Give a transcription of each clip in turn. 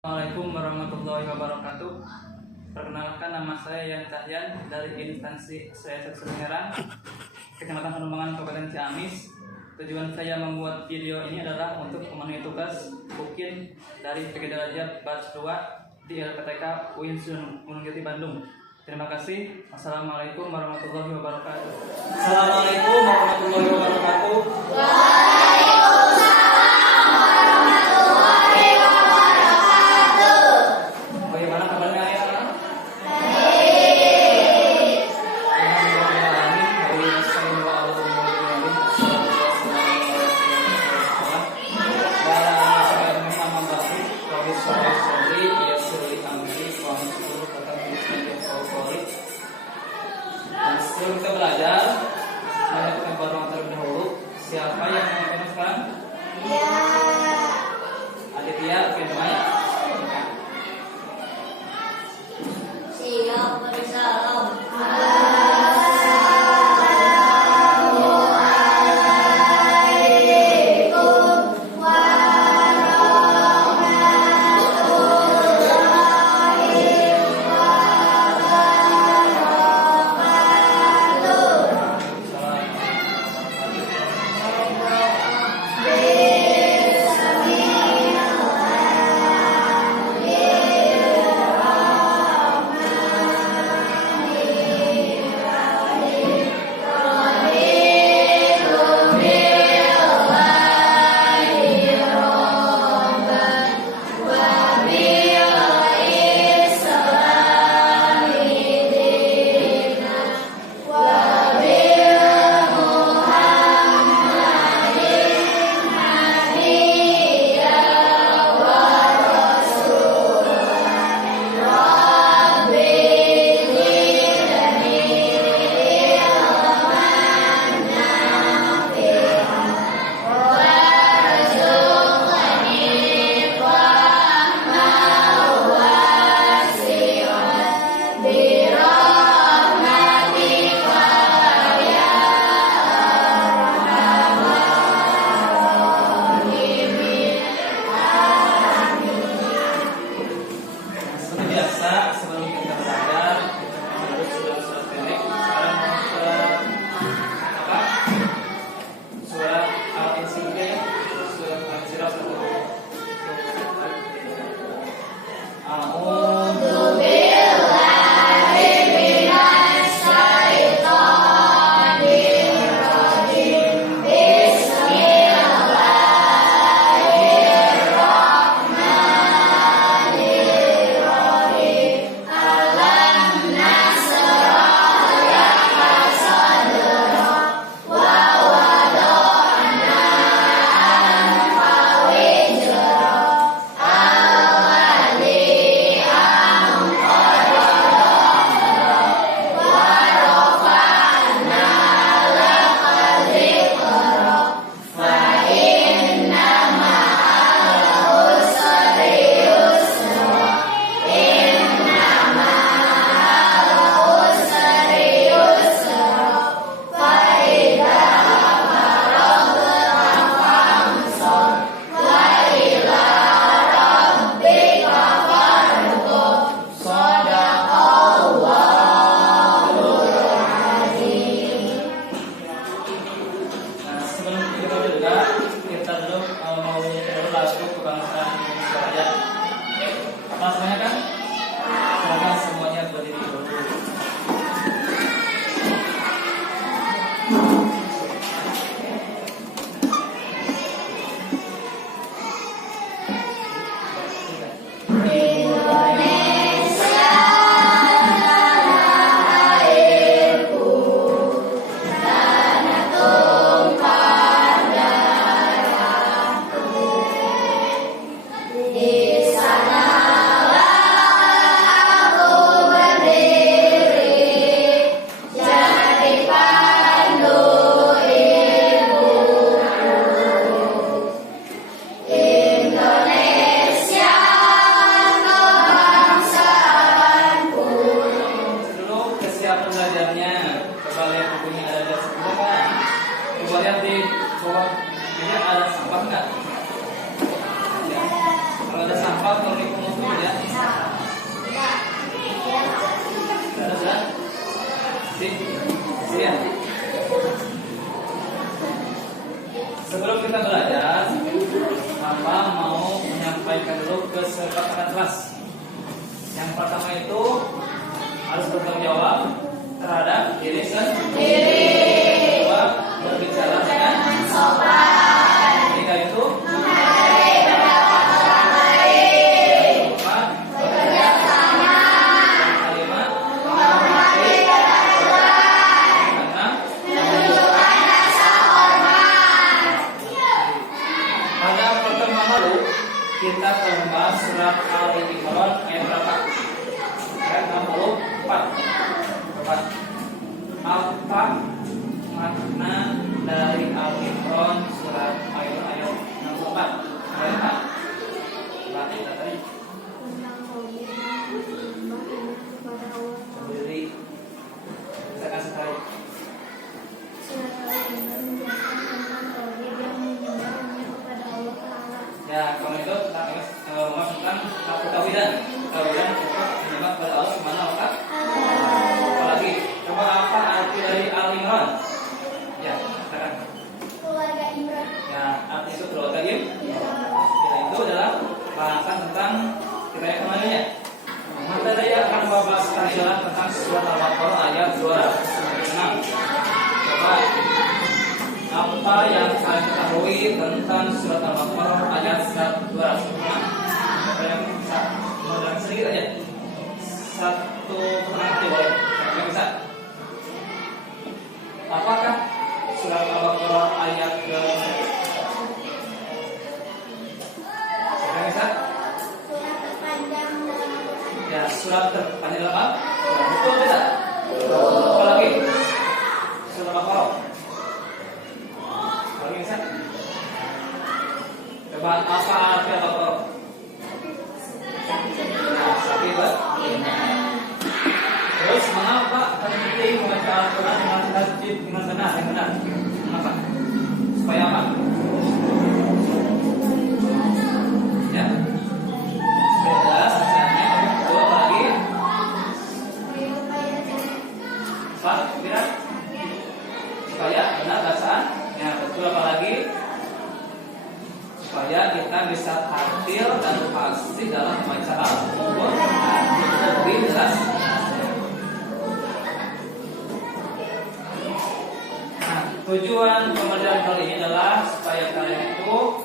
Assalamualaikum warahmatullahi wabarakatuh. Perkenalkan, nama saya Yan Cahyan dari instansi Yayasan Selingeran, Kecamatan Panumbangan, Kabupaten Ciamis. Tujuan saya membuat video ini adalah untuk memenuhi tugas UKIN dari PG Derajat Batch 2 di LPTK UIN Gunung Jati, Bandung. Terima kasih. Assalamualaikum warahmatullahi wabarakatuh. Assalamualaikum warahmatullahi wabarakatuh. Bagaimana kabarnya ya? Sebelum kita belajar, mari kita berdoa terlebih dahulu. Siapa yang menginginkan? kesepakatan kelas. Yang pertama itu harus bertanggung jawab terhadap diri sendiri. Kedua, berbicara dengan sopan. Ketiga itu kita telah membahas surat Al-Imran ayat berapa? Ayat 64. Apa makna dari Al-Imran surat ayat 64? Ayat apa? Berarti kita tadi berdiri. Kita kasih tahu. Ya, kalau itu tentang tauhidan untuk menyembah kepada Allah Subhanahu wa Ta'ala. Apalagi, coba apa arti dari Al-Imran? Ya, katakan. Keluarga Imran. Ya, arti itu keluarga Imran. Ya, itu adalah bahasan tentang kita yang kemarinnya. Materi akan membahas adalah tentang surat Al-Baqarah ayat 206. Coba apa yang kalian ketahui tentang surat Al-Baqarah ayat 206? Siapa yang bisa menerang sedikit aja? Satu pengerti boleh? Siapa yang bisa? Apakah surat Al-Baqarah ayat 206? Siapa yang bisa? Surat terpanjang dalam Al-Quran. Ya, surat terpanjang dalam Al-Quran. Betul tidak? Apa lagi? Surat Al-Baqarah. Bisa? Coba apa arti Al-Baqarah? Nah, sapi terus mengapa penting membaca Al-Quran dengan tajwid dengan benar yang benar? Mengapa? Supaya apa? Ya, supaya jelas bacanya. Betul, apa lagi? Apa? Kira? Supaya benar bacaan. Ya, betul, apalagi supaya kita bisa tampil dan pasti dalam membaca Al-Quran lebih jelas. Nah, tujuan pembelajaran kali ini adalah supaya kalian itu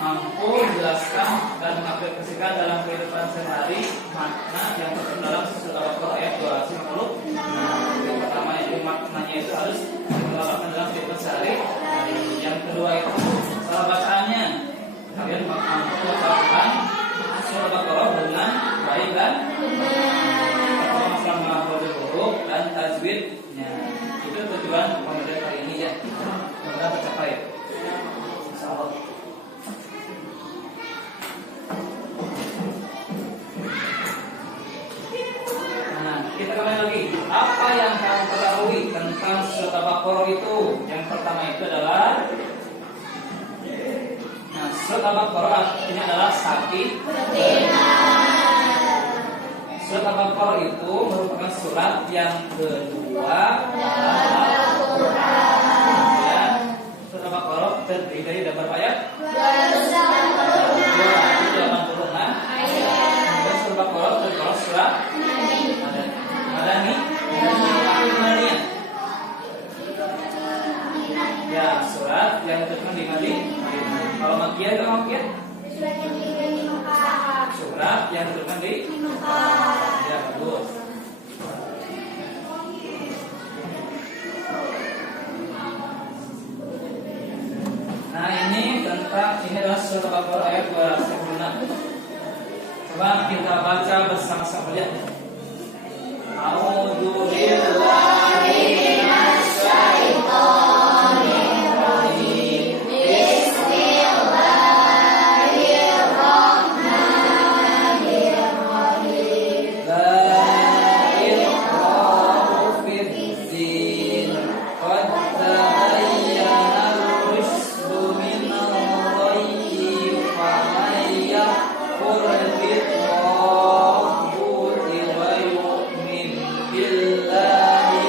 mampu menjelaskan dan mengaplikasikan dalam kehidupan sehari makna yang terkandung dalam surat Al-Baqarah ayat 250. Nah, yang pertama itu maknanya itu harus diterapkan dalam kehidupan sehari. Yang kedua itu cara bacaannya, kalian mampu membacakan surat Al-Baqarah dengan baik dan masalah menghafal huruf dan tajwidnya. Itu tujuan pembelajaran kali ini ya. Semoga tercapai. Insyaallah. Kita kembali lagi. Apa yang kamu ketahui tentang surat Al-Baqarah itu? Yang pertama itu adalah, nah, surat Al-Baqarah artinya adalah sapi betina. Surat Al-Baqarah itu merupakan surat yang kedua dalam Al-Quran. Ya, surat Al-Baqarah terdiri dari berapa ayat? 286 ayat. Dan surat Al-Baqarah tergolong surat Madani. Ya, surat yang terkandung di Madinah. Kalau Makkiyah itu Makkiyah? Surat yang di Mekah. Surat yang terkandung di Mekah. Ya, bagus. Nah, ini adalah surat Al-Baqarah ayat 296. Coba kita baca bersama-sama ya. A'udzu billahi minasy syaithanir rajim. Bismillahirrahmanirrahim. La ikraha fid-din. Qad tabayyana ar-rusydu minal ghayyi faman yakfur bit-taghuti wa yu'min billahi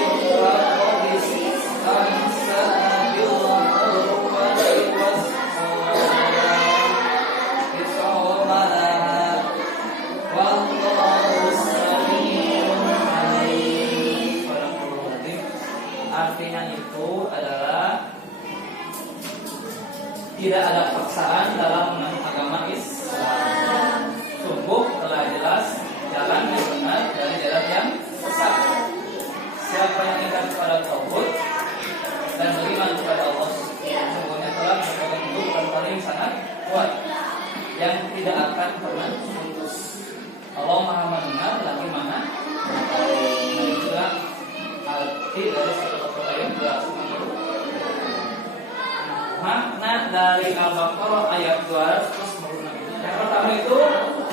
dari Al-Baqarah ayat 256. Yang pertama itu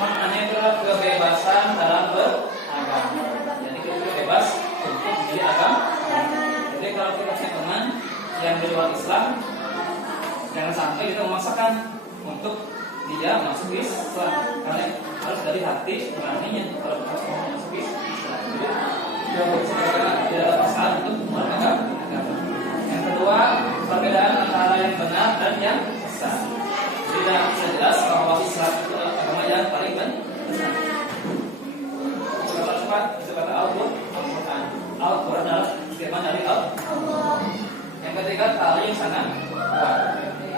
maknanya adalah kebebasan dalam beragama. Jadi kita bebas untuk memilih agama. Jadi kalau kita punya teman yang di luar Islam, jangan sampai kita memaksakan untuk dia masuk Islam, karena harus dari hati nuraninya. Kalau kita mau masuk Islam, tidak ada paksaan untuk beragama. Yang kedua, perbedaan antara yang benar dan yang sesat. Tidak jelas bahwa Islam itu adalah agama yang paling benar. Cepat itu kata Al-Quran. Al-Quran adalah firman dari Allah. Yang ketiga, tali yang sangat kuat.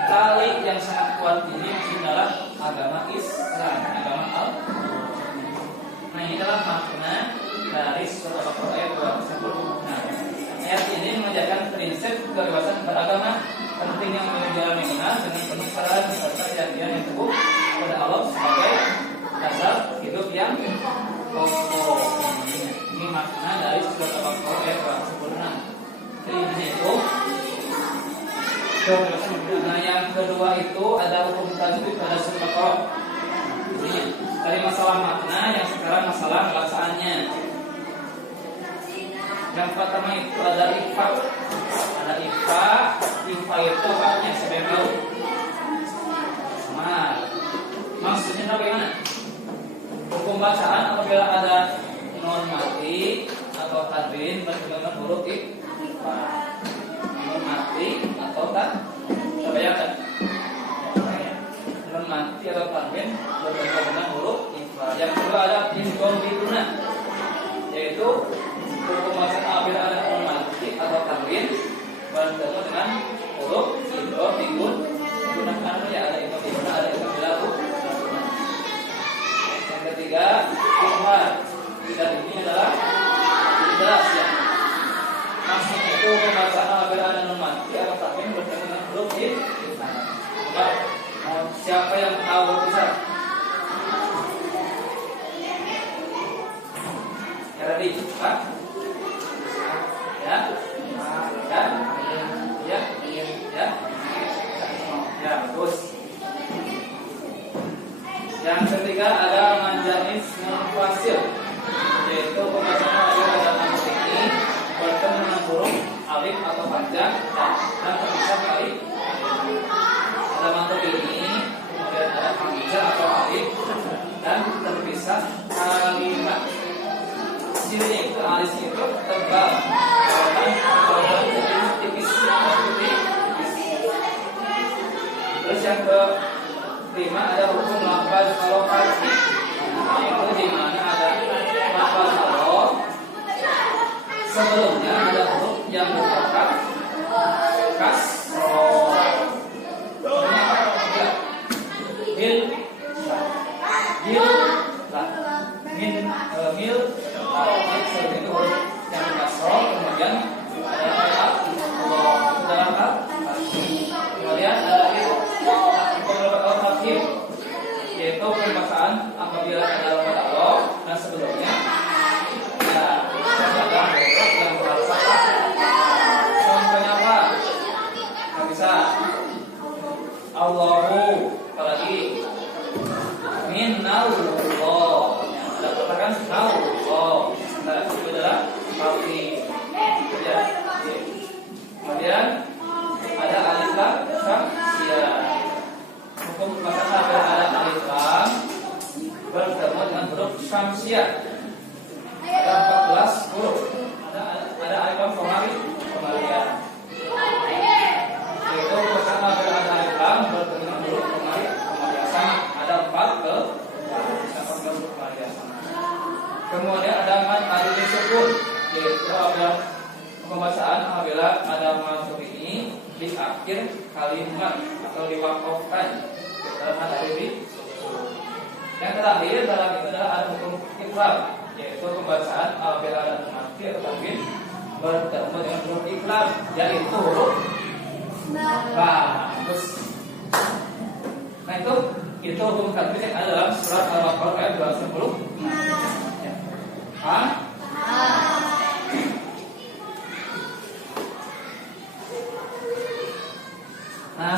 Tali yang sangat kuat ini adalah agama Islam, agama Allah. Nah, ini adalah makna dari surah Al-Baqarah ayat 256. Nah, ayat ini mengajarkan prinsip kebebasan beragama, pentingnya menjalani benar dengan penuh kesadaran serta keyakinan yang teguh kepada Allah sebagai dasar hidup yang kokoh. Ini makna dari surah Al-Baqarah ayat 256. Jadi ini itu kebebasan. Nah, yang kedua itu ada hukum tajwid pada surah Al-Baqarah. Ini dari masalah makna, yang sekarang masalah pelaksaannya. Yang pertama itu ada ifa. Ada ifa. Ifa itu artinya sebelum sama. Maksudnya bagaimana? Hukum bacaan apabila ada non mati atau tanwin berhubungan huruf ifa. Non mati atau bayangkan. Non mati atau tanwin berhubungan huruf ifa. Yang kedua ada idgham biduna, yaitu hukum bacaan apabila ada non mati atau tanwin bertemu dengan huruf idgham bidun. Gunakan ya, ada idgham bidun, ada idgham bilahu. Yang ketiga, ihmal. Dan ini adalah jelas ya. Maksudnya itu hukum bacaan apabila ada non mati atau tanwin bertemu dengan huruf idgham. Siapa yang tahu bisa? Ya, ready, Pak? Ya, ya, bagus. Yang ketiga ada manjanis munfasil, yaitu pembacaan ada manjanis ini bertemu dengan huruf alif atau panjang dan terpisah kali. Ada mantuk ini, kemudian ada hamzah atau alif dan terpisah kalimat. Sini itu alis itu tebal, tipis. Terus yang kelima ada hukum lafaz kalau pasti, yaitu di mana ada lafaz kalau sebelumnya ada huruf yang berharokat kasroh. Mil itu yang kasroh, kemudian ada kemudian ada al-fatih, yaitu pembacaan apabila ada lafaz Allah dan sebelumnya ada huruf yang berharokat. Contohnya apa? Nggak bisa. Allahu, apalagi minallah. Ada katakan Allah. Nah, itu adalah fatih. Ya. Kemudian ada alif lam syamsiyah. Hukum bacaan apabila ada alif lam bertemu dengan huruf syamsiyah. Ada 14 huruf. Ada alif lam komariah. Yaitu bacaan apabila ada alif lam bertemu dengan huruf komariah sama. Ada 4 huruf komariah sama. Kemudian ada mad alif sukun, yaitu apabila pembacaan apabila ada masuk ini di akhir kalimat atau diwakafkan dalam mad alif sukun. Yang terakhir dalam itu adalah ada hukum iqlab, yaitu pembacaan apabila ada mati atau tanwin bertemu dengan huruf iqlab, yaitu huruf ba. Nah, itu hukum tajwid yang ada dalam surat Al-Baqarah ayat 210. Nah,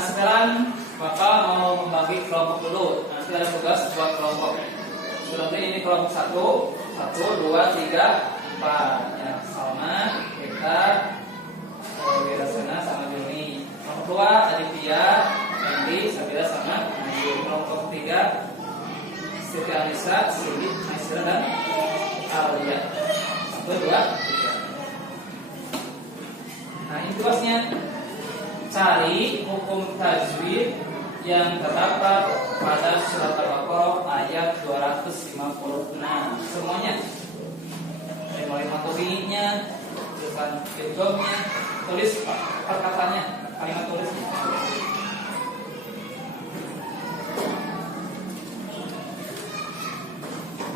sekarang Kecuali ini kelompok 1, 2, 3, 4. Ya, Salma, Eka, Wirasena sama Juni. Kelompok 2 Aditya, Andy, Sabila sama Andy. Kelompok 3 Siti Anissa, Siti, Naisira dan Alia. 1, 2, 3. Nah, ini tugasnya. Cari hukum tajwid yang terdapat pada surat Al-Baqarah ayat 256. Semuanya. Dari mulai maturinya, tulisan idghamnya, tulis perkataannya, kalimat tulisnya.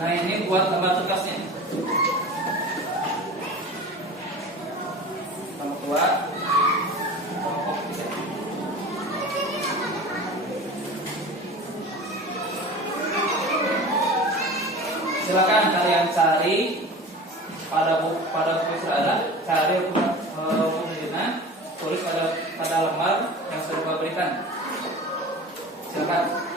Nah, ini buat tambah tugasnya. Kelompok 2, kelompok 3. Silakan kalian cari pada buku sudah ada, cari hukum tajwidnya, tulis pada lembar yang sudah Bapak berikan. Silakan.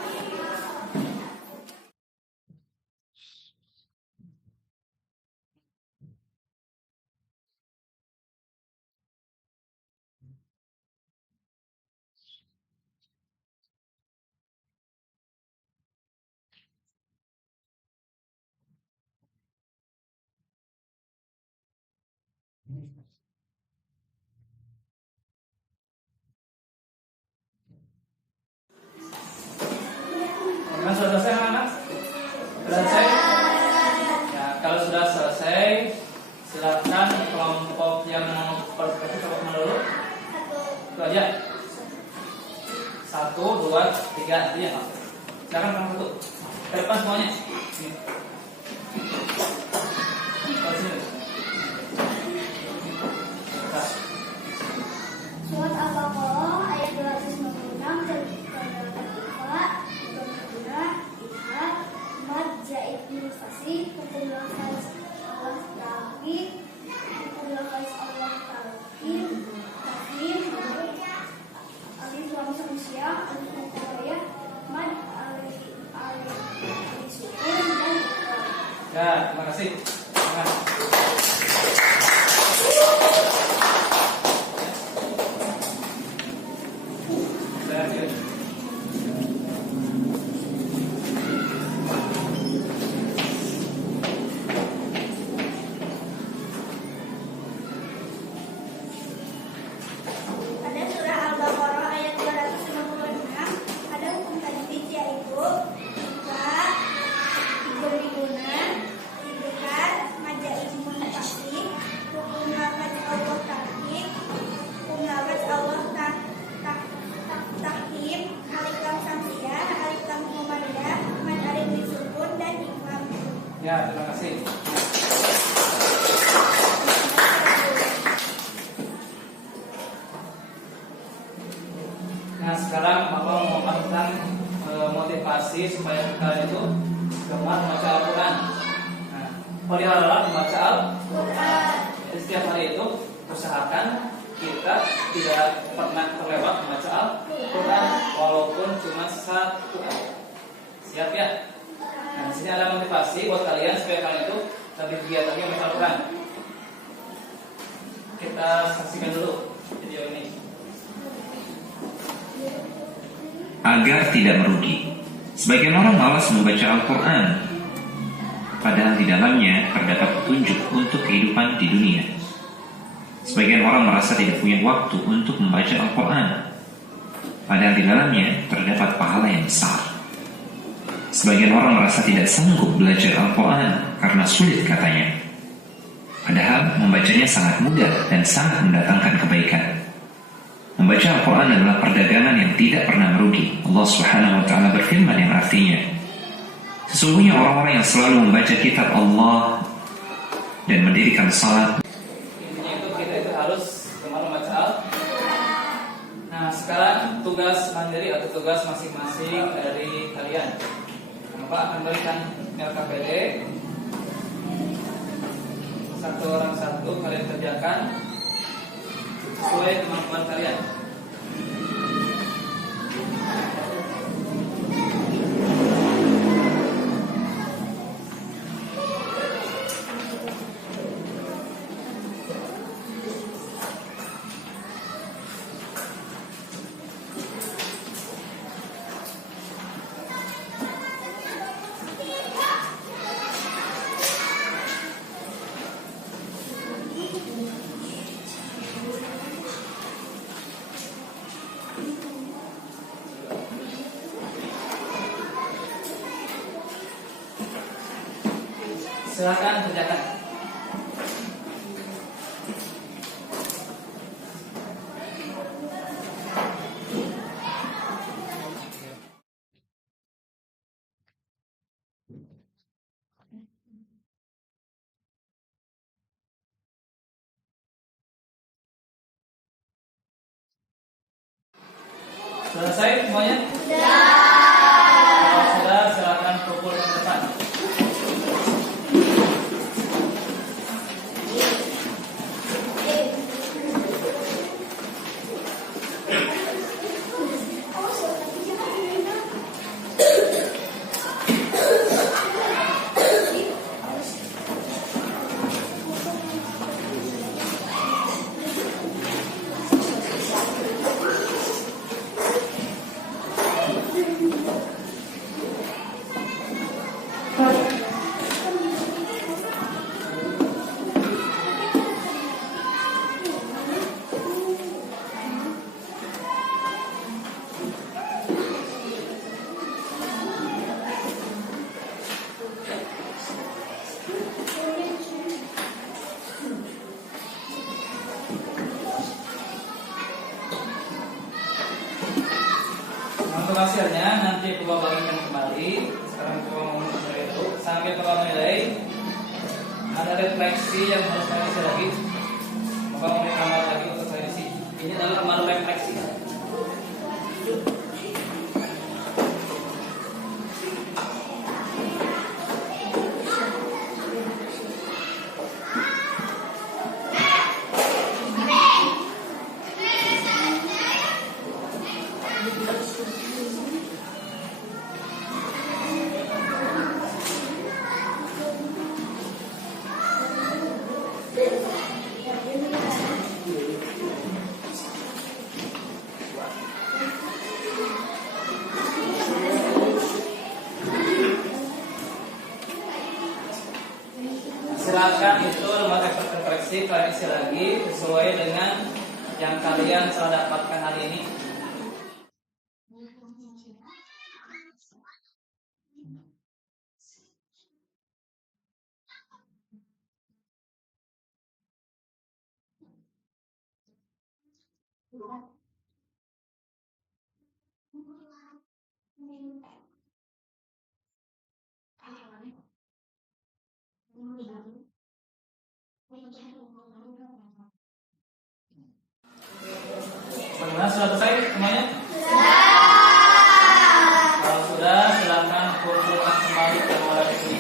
Sudah selesai anak-anak? Sudah selesai? Ya, kalau sudah selesai, silakan kelompok yang perspektif coba dulu. Itu aja. 1, 2, 3 nanti ya. Silakan kelompok 1. Ke depan semuanya. Sini. Ke sini. Surat Al-Baqarah ayat 256 dan 254. Mad Zaid Nusasi, hukum lafaz Allah Ta'ala, hukum lafaz Allah Ta'ala, Tafim, Alif Lam Samsia, Alif Mukaraya, Mad Alif Sukun dan Iqbal. Ya, terima kasih. Terima kasih. Pada surah Al-Baqarah ayat 256 ada hukum tajwid yaitu jika diberi guna, dibuka, majaz munfasil, hukum lafaz Allah tahkim, hukum lafaz Allah tahkim, alif lam samsiyah, alif lam mumariyah, mad alif disukun dan ikhlam. Ya, terima kasih. Nah, sekarang Bapak mau tentang motivasi supaya kita itu gemar membaca Al-Quran. Nah, peliharalah membaca Al-Quran. Jadi setiap hari itu usahakan kita tidak pernah terlewat membaca Al-Quran walaupun cuma 1 ayat. Siap ya? Nah, di sini ada motivasi buat kalian supaya kalian itu lebih giat lagi membaca Al-Quran. Kita saksikan dulu video ini. Agar tidak merugi. Sebagian orang malas membaca Al-Quran, padahal di dalamnya terdapat petunjuk untuk kehidupan di dunia. Sebagian orang merasa tidak punya waktu untuk membaca Al-Quran, padahal di dalamnya terdapat pahala yang besar. Sebagian orang merasa tidak sanggup belajar Al-Quran karena sulit katanya, padahal membacanya sangat mudah dan sangat mendatangkan kebaikan. Membaca Al-Quran adalah perdagangan yang tidak pernah merugi. Allah Subhanahu wa Ta'ala berfirman yang artinya, sesungguhnya orang-orang yang selalu membaca kitab Allah dan mendirikan salat. Intinya itu kita itu harus gemar membaca Al-Quran. Nah, sekarang tugas mandiri atau tugas masing-masing dari kalian. Bapak akan berikan LKPD. Satu orang satu kalian kerjakan sesuai kemampuan kalian. Silakan kerjakan. Selesai semuanya? Kalau sudah, silakan pukul ke depan. Untuk hasilnya nanti coba bagikan kembali. Sekarang coba mengukur itu sampai berapa nilai. Ada refleksi yang harus saya isi lagi. Maka mau ditambah lagi untuk saya isi. Ini adalah kemarin refleksi. Silakan itu lembaga refleksi kalian isi lagi sesuai dengan yang kalian telah dapatkan hari ini. Bagaimana, sudah selesai semuanya? Kalau sudah, silakan kumpulkan kembali ke bola ini.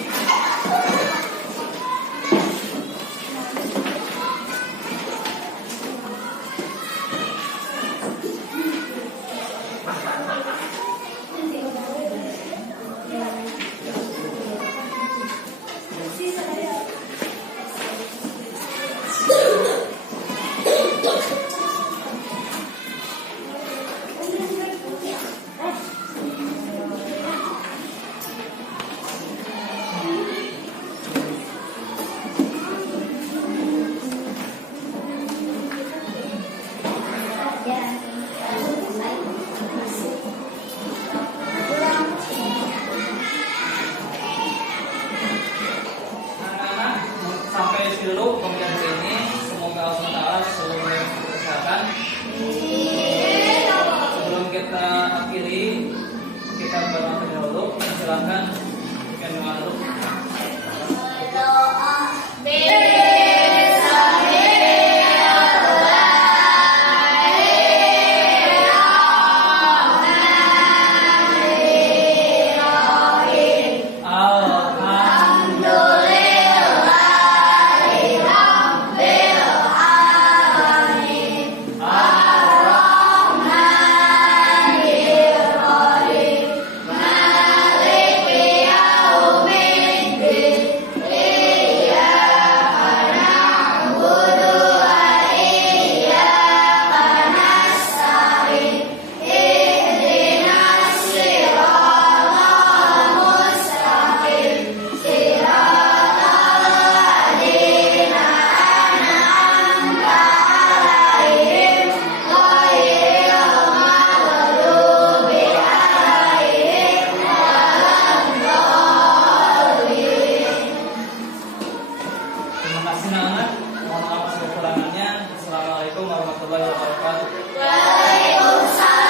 Sampai dulu kemudian ini, semoga Allah Ta'ala seluruhnya kesehatan. Sebelum kita akhiri, kita berdoa dulu. Silakan bikin doa dulu. Malik Assalamualaikum warahmatullahi wabarakatuh. Waalaikumsalam.